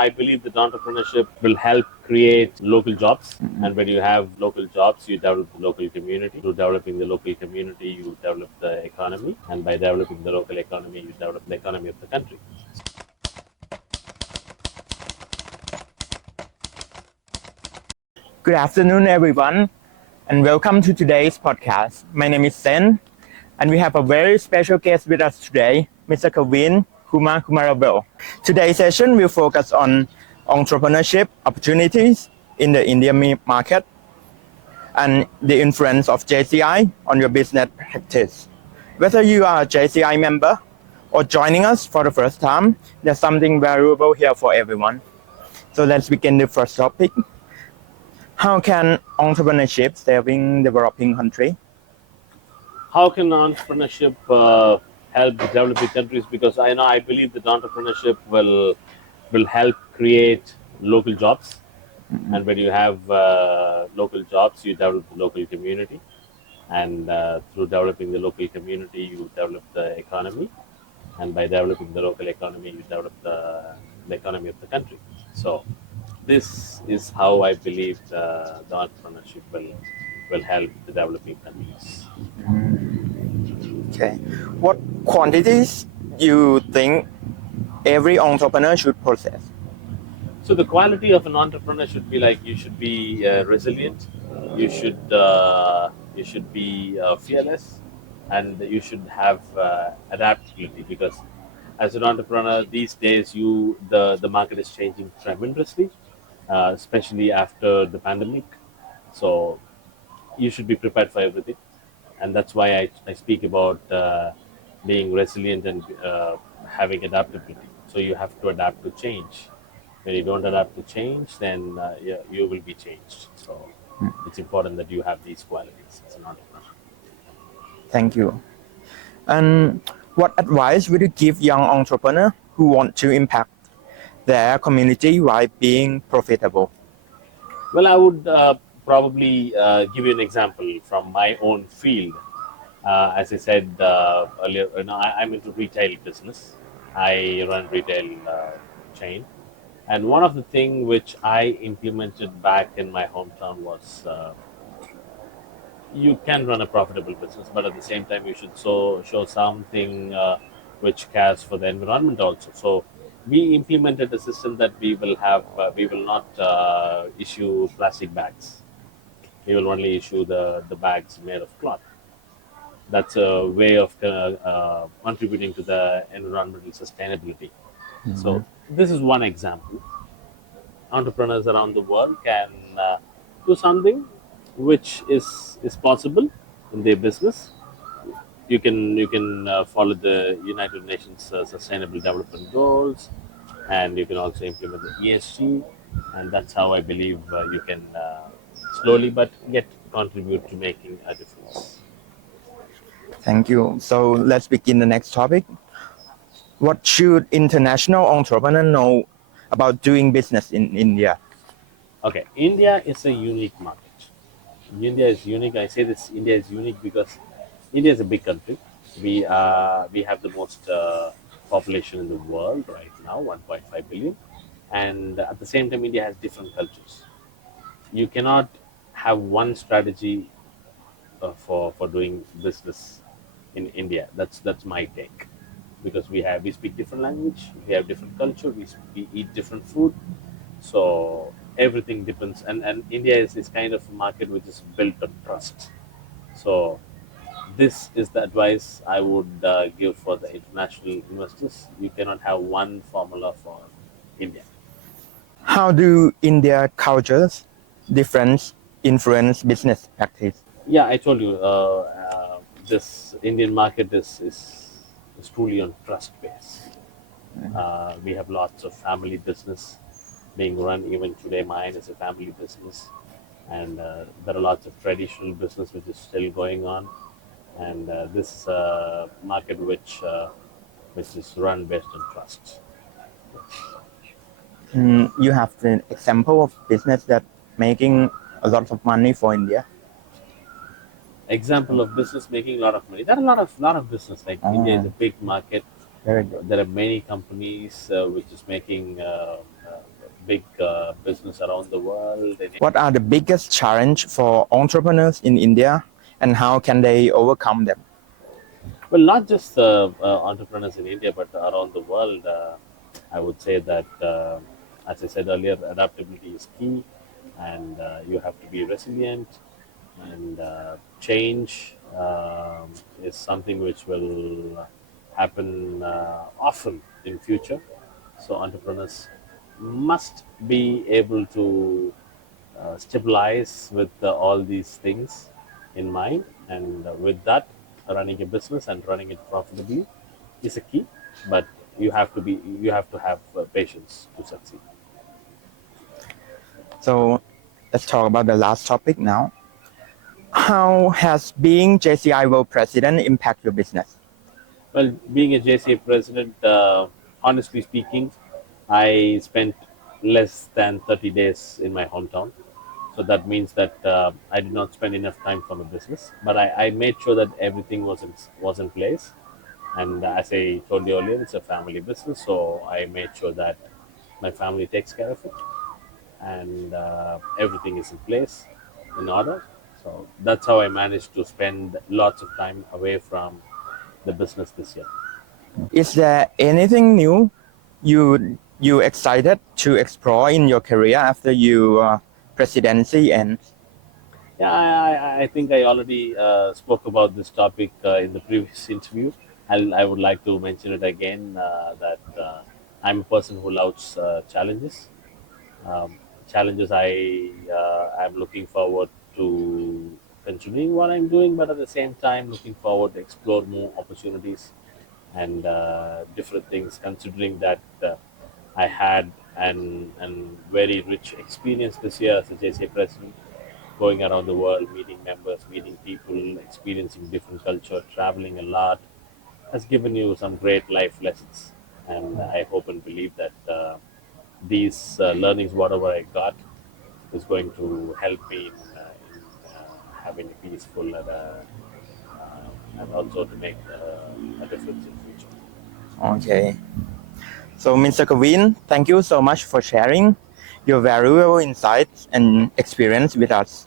I believe that entrepreneurship will help create local jobs. And when you have local jobs, you develop the local community. Through developing the local community, you develop the economy. And by developing the local economy, you develop the economy of the country. Good afternoon, everyone, and welcome to today's podcast. My name is Sen, and we have a very special guest with us today, Mr. Kavin Kumar. Today's session will focus on entrepreneurship opportunities in the Indian market and the influence of JCI on your business practice. Whether you are a JCI member or joining us for the first time, there's something valuable here for everyone. So let's begin the first topic. How can entrepreneurship saving developing country? How can entrepreneurship help developing countries? Because I believe that entrepreneurship will help create local jobs. And when you have local jobs, you develop the local community. And through developing the local community, you develop the economy. And by developing the local economy, you develop the economy of the country. So this is how I believe the entrepreneurship will help the developing countries. Okay. What quantities you think every entrepreneur should possess? So the quality of an entrepreneur should be like you should be resilient, you should be fearless, and you should have adaptability. Because as an entrepreneur these days, the market is changing tremendously, especially after the pandemic. So you should be prepared for everything, and that's why I speak about being resilient and having adaptability. So you have to adapt to change. When you don't adapt to change, then you will be changed. So it's important that you have these qualities as an entrepreneur. Thank you. And what advice would you give young entrepreneurs who want to impact their community while being profitable? Well, I would probably give you an example from my own field. As I said earlier, I'm into retail business. I run retail chain. And one of the things which I implemented back in my hometown was you can run a profitable business, but at the same time, you should show something which cares for the environment also. So we implemented a system that we will not issue plastic bags. We will only issue the bags made of cloth. That's a way of contributing to the environmental sustainability. So this is one example. Entrepreneurs around the world can do something which is possible in their business. You can follow the United Nations Sustainable Development Goals, and you can also implement the ESG, and that's how I believe you can slowly but yet contribute to making a difference. Thank you. So let's begin the next topic. What should international entrepreneurs know about doing business in India? Okay, India is a unique market. India is unique. I say this India is unique because India is a big country. We have the most population in the world right now, 1.5 billion, and at the same time, India has different cultures. You cannot have one strategy for doing business in India. That's my take, because we speak different language, we have different culture, we eat different food, so everything depends. And India is this kind of market which is built on trust. So this is the advice I would give for the international investors. You cannot have one formula for India. How do India cultures difference influence business practice? Yeah, I told you this Indian market is truly on trust base. We have lots of family business being run. Even today, mine is a family business, and there are lots of traditional business which is still going on. And this market which is run based on trust. You have an example of business that making a lot of money for India. Example of business making a lot of money. There are a lot of business. Like India is a big market. Very good. There are many companies which is making big business around the world. What are the biggest challenge for entrepreneurs in India, and how can they overcome them? Well, not just entrepreneurs in India, but around the world. I would say that, as I said earlier, adaptability is key, and you have to be resilient. And change is something which will happen often in future. So entrepreneurs must be able to stabilize with all these things in mind, and with that, running a business and running it profitably is a key. But you have to have patience to succeed. So let's talk about the last topic now. How has being JCI World President impact your business? Well, being a JCA president, honestly speaking, I spent less than 30 days in my hometown. So that means that I did not spend enough time for my business. But I made sure that everything was in place. And as I told you earlier, it's a family business. So I made sure that my family takes care of it, and everything is in place, in order. So that's how I managed to spend lots of time away from the business this year. Is there anything new you excited to explore in your career after your presidency ends? Yeah, I think I already spoke about this topic in the previous interview. I would like to mention it again, that I'm a person who loves challenges. Um, Challenges, I'm looking forward to continuing what I'm doing, but at the same time, looking forward to explore more opportunities and different things, considering that I had an very rich experience this year as a JCA president, going around the world, meeting members, meeting people, experiencing different culture, traveling a lot, has given you some great life lessons. And I hope and believe that these learnings, whatever I got, is going to help me in having a peaceful and also to make a difference in future. Okay. So, Mr. Kavin, thank you so much for sharing your valuable insights and experience with us.